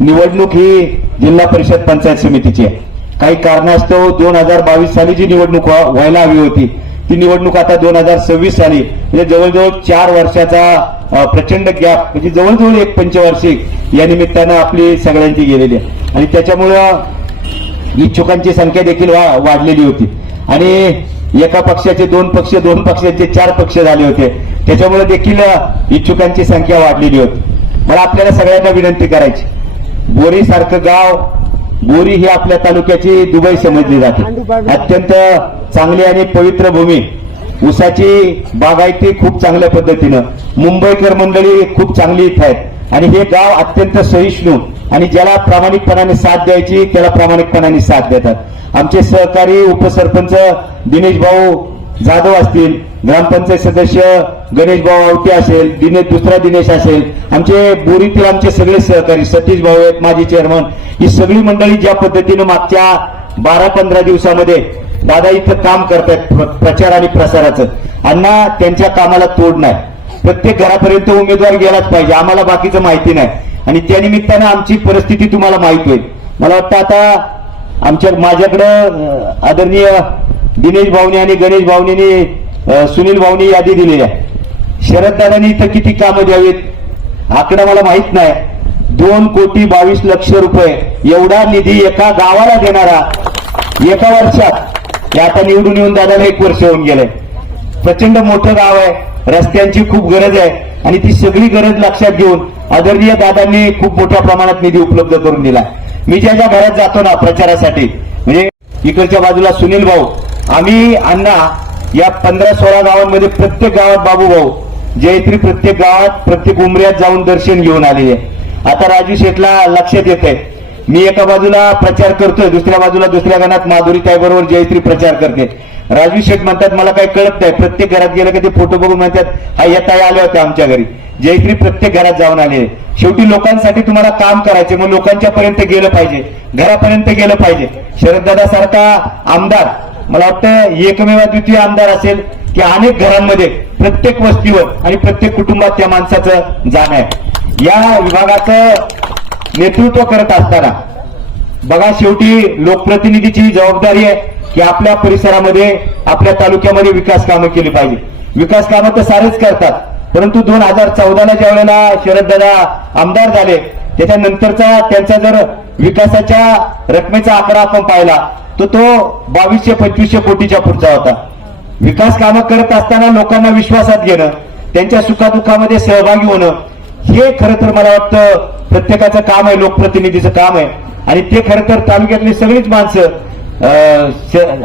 निवडणूक ही जिल्हा परिषद पंचायत समितीची आहे. काही कारणास्तव 2022 साली जी निवडणूक व्हायला हवी होती ती निवडणूक आता 2026 साली, म्हणजे जवळजवळ 4 वर्षाचा प्रचंड गॅप, म्हणजे जवळजवळ एक पंचवार्षिक या निमित्तानं आपली सगळ्यांची गेलेली आहे. आणि त्याच्यामुळं इच्छुकांची संख्या देखील वाढलेली होती आणि एका पक्षाचे 2 पक्ष, 2 पक्षाचे 4 पक्ष झाले होते. त्याच्यामुळे देखील इच्छुकांची संख्या वाढलेली होती. मला आपल्याला सगळ्यांना विनंती करायची, बोरी सारखं गाव, बोरी ही आपल्या तालुक्याची दुबई समजली जाते. अत्यंत चांगली आणि पवित्र भूमी, ऊसाची बागायती खूप चांगल्या पद्धतीनं, मुंबईकर मंडळी खूप चांगली इथं आहेत आणि हे गाव अत्यंत सहिष्णू आणि ज्याला प्रामाणिकपणाने साथ द्यायची त्याला प्रामाणिकपणाने साथ देतात. आमचे सहकारी उपसरपंच दिनेश भाऊ जाधव असतील, ग्रामपंचायत सदस्य गणेश भाऊ आवटे असेल, दुसरा दिनेश असेल, आमचे बोरीतील आमचे सगळे सहकारी सतीश भाऊ आहेत, माजी चेअरमन, ही सगळी मंडळी ज्या पद्धतीनं मागच्या 12-15 दिवसामध्ये दादा इथं काम करतायत प्रचार आणि प्रसाराचं, अण्णा त्यांच्या कामाला तोड नाही. प्रत्येक घरापर्यंत उमेदवार गेलाच पाहिजे, आम्हाला बाकीचं माहिती नाही आणि त्यानिमित्तानं आमची परिस्थिती तुम्हाला माहित होईल. मला वाटतं आता माझ्याकडं आदरणीय दिनेश भाऊनी आणि गणेश भाऊनी सुनील भाऊनी यादी दिलेली आहे. शरददादांनी इथं किती कामं द्यावीत आकडा मला माहित नाही. 2,22,00,000 रुपये एवढा निधी एका गावाला देणारा एका वर्षात, हे आता निवडून येऊन दादाला 1 वर्ष होऊन गेलंय. प्रचंड मोठं गाव आहे, रस्त्यांची खूप गरज आहे आणि ती सगळी गरज लक्षात घेऊन आदरणीय दादांनी खूप मोठ्या प्रमाणात निधी उपलब्ध करून दिला. मी ज्या ज्या घरात जातो ना प्रचारासाठी, म्हणजे इकडच्या बाजूला सुनील भाऊ, आम्ही अण्णा या 15-16 गावांमध्ये प्रत्येक गावात बाबू भाऊ, जयत्री प्रत्येक गावात प्रत्येक उमऱ्यात जाऊन दर्शन घेऊन आलेले आहे. आता राजू शेठला लक्षात येत आहे, मी एका बाजूला प्रचार करतोय, दुसऱ्या बाजूला दुसऱ्या गाण्यात माधुरी ताईबरोबर जयत्री प्रचार करते. राजू शेठ म्हणतात मला काही कळत नाही, प्रत्येक घरात गेलं की ते फोटो बघून म्हणतात हा या ताई आल्या होत्या आमच्या घरी. जयत्री प्रत्येक घरात जाऊन आले. शेवटी लोकांसाठी तुम्हाला काम करायचे, मग लोकांच्या पर्यंत गेलं पाहिजे, घरापर्यंत गेलं पाहिजे. शरददादा सारखा आमदार मला वाटतं एकमेव द्वितीय आमदार असेल की अनेक घरांमध्ये प्रत्येक वस्तीवर आणि प्रत्येक कुटुंबात त्या माणसाचं जाणं आहे. या विभागाचं नेतृत्व करत असताना बघा, शेवटी लोकप्रतिनिधीची जबाबदारी आहे की आपल्या परिसरामध्ये आपल्या तालुक्यामध्ये विकास कामं केली पाहिजे. विकास कामं तर सारेच करतात, परंतु 2014ला ज्या वेळेला शरददादा आमदार झाले त्याच्यानंतरचा त्यांचा जर विकासाच्या रकमेचा आकडा आपण पाहिला तर तो 2200-2500 कोटीच्या पुढचा होता. विकास कामं करत असताना लोकांना विश्वासात घेणं, त्यांच्या सुखादुःखामध्ये सहभागी होणं, हे खरं तर मला वाटतं प्रत्येकाचं काम आहे, लोकप्रतिनिधीचं काम आहे. आणि ते खरं तर तालुक्यातली सगळीच माणसं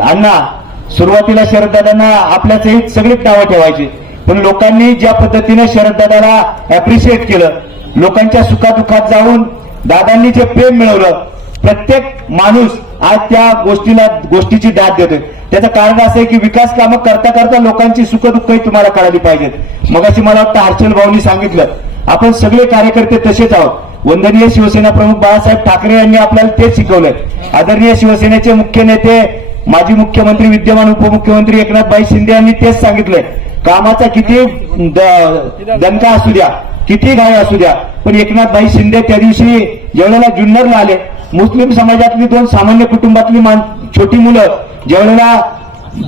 अण्णा सुरुवातीला शरददादांना आपल्या सहित सगळीच नावं ठेवायची, पण लोकांनी ज्या पद्धतीने शरददादाला अप्रिशिएट केलं, लोकांच्या सुखादुःखात जाऊन दादांनी जे प्रेम मिळवलं, प्रत्येक माणूस आज त्या गोष्टीची दाद देतोय. त्याचं कारण असं आहे की विकास कामं करता करता लोकांची सुखदुःखही तुम्हाला कळाली पाहिजेत. मगाशी मला वाटतं हर्षल भाऊंनी सांगितलं, आपण सगळे कार्यकर्ते तसेच आहोत. वंदनीय शिवसेना प्रमुख बाळासाहेब ठाकरे यांनी आपल्याला तेच शिकवलंय. आदरणीय शिवसेनेचे मुख्य नेते माजी मुख्यमंत्री विद्यमान उपमुख्यमंत्री एकनाथभाई शिंदे यांनी तेच सांगितलंय, कामाचा किती दणका असू द्या, किती घाई असू द्या, पण एकनाथभाई शिंदे त्या दिवशी ज्यावेळेला जुन्नरला आले, मुस्लिम समाजातली 2 सामान्य कुटुंबातली छोटी मुलं ज्यावेळेला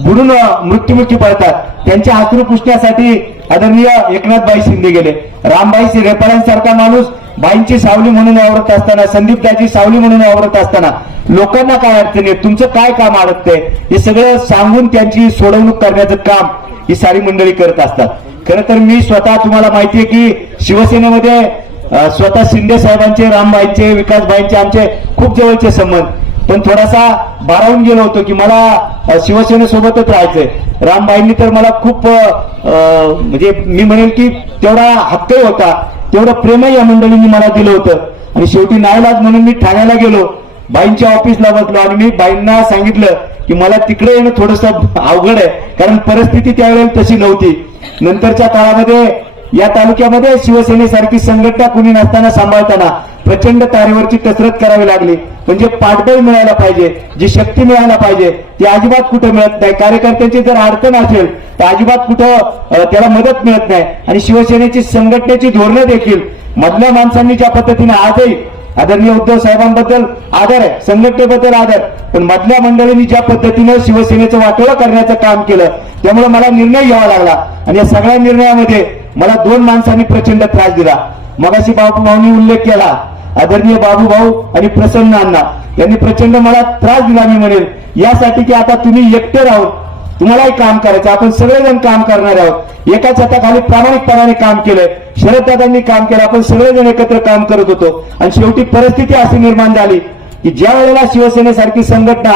बुडून मृत्युमुखी पडतात, त्यांच्या हातरू पुसण्यासाठी आदरणीय एकनाथभाई शिंदे गेले. रामभाई रेपाळ्यांसारखा माणूस बाईंची सावली म्हणून वावरत असताना, संदीपदाची सावली म्हणून वावरत असताना लोकांना काय अडचण आहे, तुमचं काय काम अडकतंय, हे सगळं सांगून त्यांची सोडवणूक करण्याचं काम ही सारी मंडळी करत असतात. खरं तर मी स्वतः तुम्हाला माहितीये की शिवसेनेमध्ये स्वतः शिंदे साहेबांचे, रामभाईंचे, विकासभाईंचे आमचे खूप जवळचे संबंध, पण थोडासा भारावून गेलो होतो की मला शिवसेनेसोबतच राहायचंय. रामभाईंनी तर मला खूप म्हणजे मी म्हणेल की तेवढा हक्कही होता, तेवढं प्रेमही या मंडळींनी मला दिलं होतं. आणि शेवटी नाईलाज म्हणून मी ठाण्याला गेलो, बाईंच्या ऑफिसला बसलो आणि मी बाईंना सांगितलं की मला तिकडे येणं थोडंसं अवघड आहे, कारण परिस्थिती त्यावेळेला तशी नव्हती. नंतरच्या काळामध्ये या तालुक्यामध्ये शिवसेनेसारखी संघटना कुणी नसताना सांभाळताना प्रचंड तारेवरची कसरत करावी लागली. म्हणजे पाठबळ मिळायला पाहिजे, जी शक्ती मिळायला पाहिजे ती अजिबात कुठं मिळत नाही. कार्यकर्त्यांची जर अडचण असेल तर अजिबात कुठं त्याला मदत मिळत नाही. आणि शिवसेनेची संघटनेची धोरणं देखील मधल्या माणसांनी ज्या पद्धतीने आजही आदरणीय उद्धव साहेबांबद्दल आदर आहे, संघटनेबद्दल आदर, पण मधल्या मंडळींनी ज्या पद्धतीनं शिवसेनेचं वाटोळं करण्याचं काम केलं त्यामुळे मला निर्णय घ्यावा लागला. आणि या सगळ्या निर्णयामध्ये मला 2 माणसांनी प्रचंड त्रास दिला. मगाशी बाबूभाऊंनी उल्लेख केला, आदरणीय बाबूभाऊ आणि प्रसन्न अण्णा यांनी प्रचंड मला त्रास दिला. मी म्हणेल यासाठी की आता तुम्ही एकटे राहून तुम्हालाही काम करायचं, आपण सगळेजण काम करणार आहोत. एका छताखाली प्रामाणिकपणाने काम केलंय, शरददादांनी काम केलं, आपण सगळेजण एकत्र काम करत होतो. आणि शेवटी परिस्थिती अशी निर्माण झाली की ज्या वेळेला शिवसेनेसारखी संघटना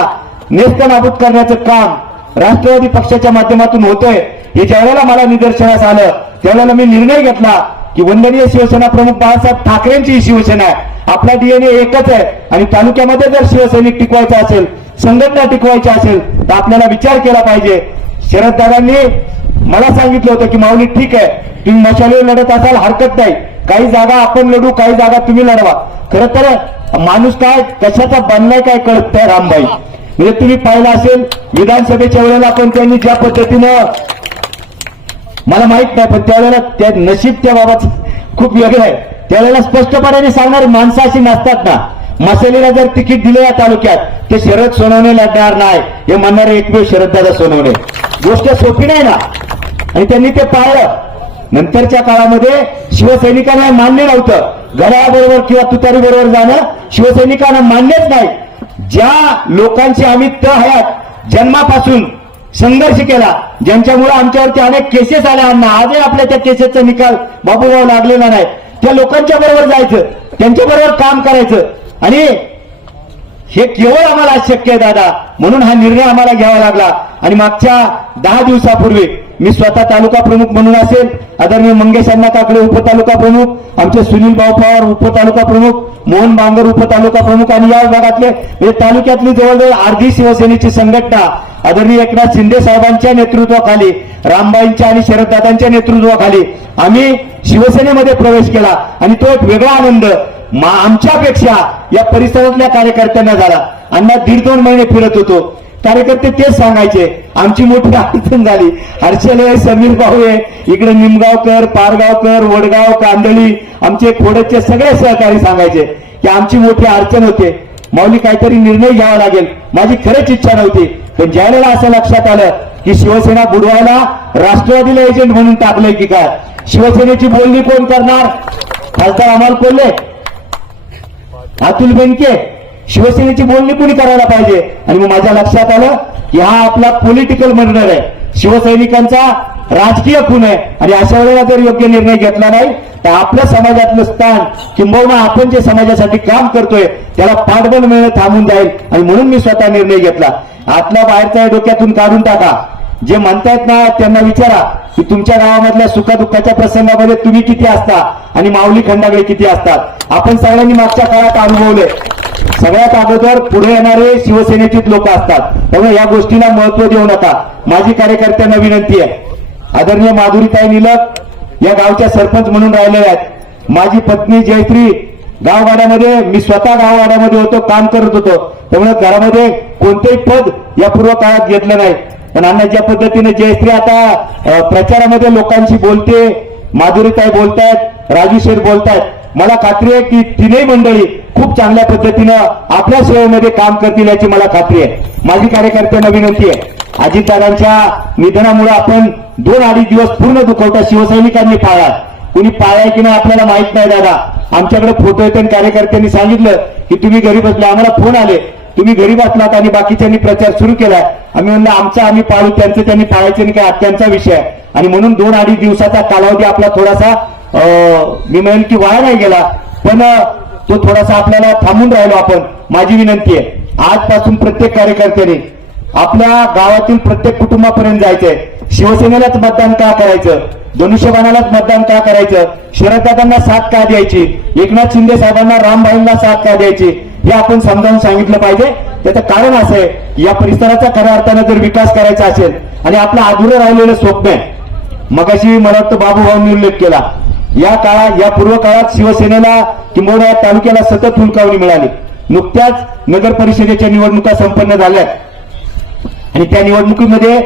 नेस्तनाबूत करण्याचं काम राष्ट्रवादी पक्षाच्या माध्यमातून होतंय, हे ज्या वेळेला मला निदर्शनास आलं त्यावेळेला मी निर्णय घेतला की वंदनीय शिवसेना प्रमुख बाळासाहेब ठाकरेंची ही शिवसेना आहे, आपला डीएनए एकच आहे. आणि तालुक्यामध्ये जर शिवसैनिक टिकवायचा असेल, संघटना टिकवायची असेल तर आपल्याला विचार केला पाहिजे. शरददादांनी मला सांगितलं होतं की माऊली ठीक आहे, तुम्ही मशालीवर लढत असाल हरकत नाही, काही जागा आपण लढू, काही जागा तुम्ही लढवा. खरं तर माणूस काय कशाचा बनलाय काय कळत नाही रामबाई. म्हणजे तुम्ही पाहिलं असेल विधानसभेच्या वेळेला पण त्यांनी ज्या पद्धतीनं, मला माहित नाही पण त्यावेळेला त्या नशीब त्या बाबाचं खूप वेगळं आहे. त्यावेळेला स्पष्टपणे सांगणारी माणसं अशी नसतात ना. मशालीला जर तिकीट दिलं या तालुक्यात ते शरद सोनवणे लढणार नाही हे म्हणणारे एकमेव शरददादा सोनवणे. गोष्ट सोपी नाही ना. आणि त्यांनी ते पाळलं. नंतरच्या काळामध्ये शिवसैनिकांना मान्य नव्हतं, घड्याळाबरोबर किंवा तुतारी बरोबर जाणं शिवसैनिकांना मान्यच नाही. ज्या लोकांची आम्ही हयात जन्मापासून संघर्ष केला, ज्यांच्यामुळे आमच्यावरती अनेक केसेस आल्या, आजही आपल्या त्या केसेसचा निकाल बाबूभाऊ लागलेला नाही, त्या लोकांच्या बरोबर जायचं, त्यांच्याबरोबर काम करायचं. आणि हे केवळ आम्हाला शक्य आहे दादा, म्हणून हा निर्णय आम्हाला घ्यावा लागला. आणि मागच्या 10 दिवसापूर्वी मी स्वतः तालुका प्रमुख म्हणून असेल, आदरणीय मंगेश अण्णा काकडे उपतालुका प्रमुख, आमचे सुनील भाऊ पवार उपतालुका प्रमुख, मोहन बांगर उपतालुका प्रमुख आणि या विभागातले म्हणजे तालुक्यातली जवळजवळ अर्धी शिवसेनेची संघटना आदरणीय एकनाथ शिंदे साहेबांच्या नेतृत्वाखाली, रामबाईंच्या आणि शरददादांच्या नेतृत्वाखाली आम्ही शिवसेनेमध्ये प्रवेश केला. आणि तो एक वेगळा आनंद आमच्यापेक्षा या परिसरातल्या कार्यकर्त्यांना झाला. अण्णा 1.5-2 महिने फिरत होतो, कार्यकर्ते तेच सांगायचे आमची मोठी अडचण झाली, हर्षल आहे, समीर भाऊ आहे, इकडे निमगावकर, पारगावकर, वडगाव, कांदळी, आमचे खोडचे सगळे सहकारी सांगायचे की आमची मोठी अडचण होते, माऊली काहीतरी निर्णय घ्यावा लागेल. माझी खरंच इच्छा नव्हती, पण ज्यावेळेला असं लक्षात आलं की शिवसेना बुडवायला राष्ट्रवादीला एजंट म्हणून टाकलंय की काय, शिवसेनेची बोलणी कोण करणार, खासदार अमोल कोल्हे, अतुल बेनके, शिवसेनेची बोलणी कोणी करायला पाहिजे. आणि मग माझ्या लक्षात आलं की हा आपला पॉलिटिकल मर्डर आहे, शिवसैनिकांचा राजकीय खून आहे. आणि अशा वेळेला जर योग्य निर्णय घेतला नाही तर आपल्या समाजातलं स्थान किंबहुना आपण जे समाजासाठी काम करतोय त्याला पाठबळ मिळणं थांबून जाईल. आणि म्हणून मी स्वतः निर्णय घेतला. आतल्या बाहेरच्या डोक्यातून काढून टाका. जे म्हणतायत ना त्यांना विचारा की तुमच्या गावामधल्या सुखदुःखाच्या प्रसंगामध्ये तुम्ही किती असता आणि माऊली खंडागळे किती असतात. आपण सगळ्यांनी मागच्या काळात अनुभवले. सगळ्यात अगोदर पुढे येणारे शिवसेनेचीच लोक असतात, त्यामुळे या गोष्टीला महत्व देऊ नका. माझी कार्यकर्त्यांना विनंती आहे. आदरणीय माधुरीताई निलक या गावच्या सरपंच म्हणून राहिलेल्या आहेत. माझी पत्नी जयश्री गाववाड्यामध्ये, मी स्वतः गाववाड्यामध्ये होतो, काम करत होतो, त्यामुळे घरामध्ये कोणतेही पद या पूर्व काळात घेतलं नाही. पण अण्णा ज्या पद्धतीने जयश्री आता प्रचारामध्ये लोकांशी बोलते, माधुरीताई बोलतायत, राजू शेठ बोलतायत, मला खात्री आहे की तीनही मंडळी खूप चांगल्या पद्धतीनं आपल्या सेवेमध्ये काम करतील याची मला खात्री आहे. माझी कार्यकर्त्यांना विनंती आहे, अजितदादांच्या निधनामुळे आपण 2-2.5 दिवस पूर्ण दुखवटा शिवसैनिकांनी पाळला. कुणी पाळाय की नाही आपल्याला माहित नाही दादा. आमच्याकडे फोटो येते आणि कार्यकर्त्यांनी सांगितलं की तुम्ही घरी बसले, आम्हाला फोन आले तुम्ही घरी बसलात आणि बाकीच्यांनी प्रचार सुरू केलाय. आम्ही म्हणलं आमचा आम्ही पाळू, त्यांचं त्यांनी पाळायचं नाही, काय त्यांचा विषय आहे. आणि म्हणून 2-2.5 दिवसाचा कालावधी आपला थोडासा मी म्हणेन की वाया नाही गेला, पण तो थोडासा आपल्याला थांबून राहिलो आपण. माझी विनंती आहे आजपासून प्रत्येक कार्यकर्त्याने आपल्या गावातील प्रत्येक कुटुंबापर्यंत जायचंय. शिवसेनेलाच मतदान का करायचं, धनुष्यबाणालाच मतदान का करायचं, शरददादांना साथ का द्यायची, एकनाथ शिंदे साहेबांना, रामभाईंना साथ का द्यायची, हे आपण समजावून सांगितलं पाहिजे. त्याचं कारण असं आहे या परिसराचा खऱ्या अर्थानं जर विकास करायचा असेल आणि आपलं अधुरं राहिलेलं स्वप्न आहे. मगाशी मला वाटतं बाबूभाऊंनी उल्लेख केला, या काळात या पूर्व काळात शिवसेनेला किंबहुना या तालुक्याला सतत हुलकावणी मिळाली. नुकत्याच नगर परिषदेच्या निवडणुका संपन्न झाल्या आणि त्या निवडणुकीमध्ये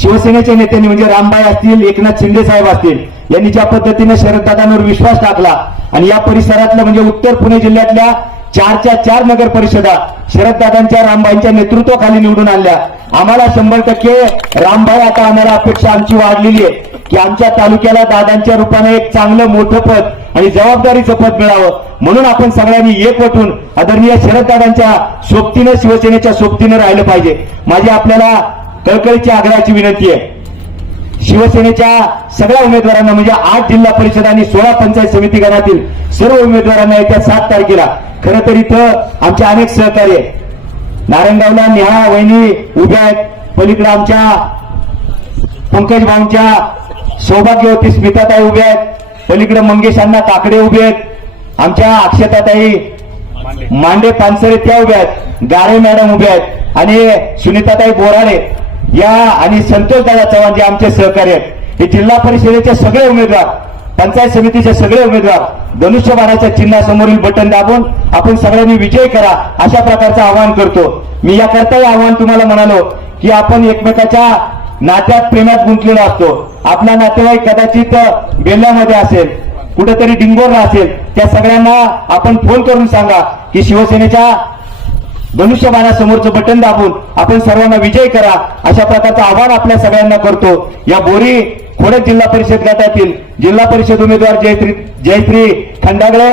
शिवसेनेच्या नेत्यांनी म्हणजे रामबाई असतील, एकनाथ शिंदे साहेब असतील, यांनी ज्या पद्धतीने शरददादांवर विश्वास टाकला आणि या परिसरातलं म्हणजे उत्तर पुणे जिल्ह्यातल्या 4च्या 4 नगर परिषदा शरददादांच्या रामबाईंच्या नेतृत्वाखाली निवडून आणल्या. आम्हाला 100% रामबाई आता आम्हाला अपेक्षा आमची वाढलेली आहे की आमच्या तालुक्याला दादांच्या रूपाने एक चांगलं मोठं पद आणि जबाबदारीचं पद मिळावं. म्हणून आपण सगळ्यांनी एकवटून आदरणीय शरददादांच्या सोबतीनं शिवसेनेच्या सोबतीनं राहिलं पाहिजे. माझी आपल्याला कळकळीची आग्रहाची विनंती आहे, शिवसेनेच्या सगळ्या उमेदवारांना म्हणजे 8 जिल्हा परिषद आणि 16 पंचायत समिती गणातील सर्व उमेदवारांना येत्या 7 तारखेला खरं तर इथं आमचे अनेक सहकार्य नारायणगावला नेहा वहिनी उभ्या आहेत, पलीकडे आमच्या पंकज भाऊंच्या सौभाग्यवती स्मिताताई उभ्या आहेत, पलीकडे मंगेश अण्णा काकडे उभे आहेत, आमच्या अक्षताताई मांडे पानसरे त्या उभ्या आहेत, गारे मॅडम उभ्या आहेत आणि सुनीताताई बोराडे या आणि संतोष दादा चव्हाण जे आमचे सहकारी आहेत. हे जिल्हा परिषदेचे सगळे उमेदवार, पंचायत समितीचे सगळे उमेदवार धनुष्यबाणाच्या चिन्हासमोरील बटन दाबून आपण सगळ्यांनी विजय करा अशा प्रकारचं आवाहन करतो. मी याकरताही आवाहन तुम्हाला म्हणालो की आपण एकमेकाच्या नात्यात प्रेमात गुंतलेलो असतो. आपला नातेवाईक कदाचित बेल्ल्यामध्ये असेल, कुठेतरी डिंगोरला असेल, त्या सगळ्यांना आपण फोन करून सांगा की शिवसेनेच्या धनुष्यबाणासमोरचं बटन दाबून आपण सर्वांना विजय करा अशा प्रकारचं आवाहन आपल्या सगळ्यांना करतो. या बोरी खोडद जिल्हा परिषद गटातील जिल्हा परिषद उमेदवार जयश्री खंडागळे,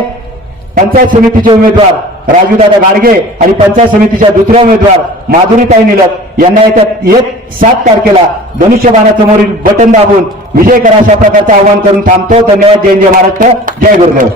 पंचायत समितीचे उमेदवार राजूदादा गाडगे आणि पंचायत समितीच्या दुसऱ्या उमेदवार माधुरीताई निलक यांना येत्या 7 तारखेला धनुष्यबाणासमोरील बटन दाबून विजय करा अशा प्रकारचं आवाहन करून थांबतो. धन्यवाद. जय जय महाराष्ट्र. जय गुरुदेव.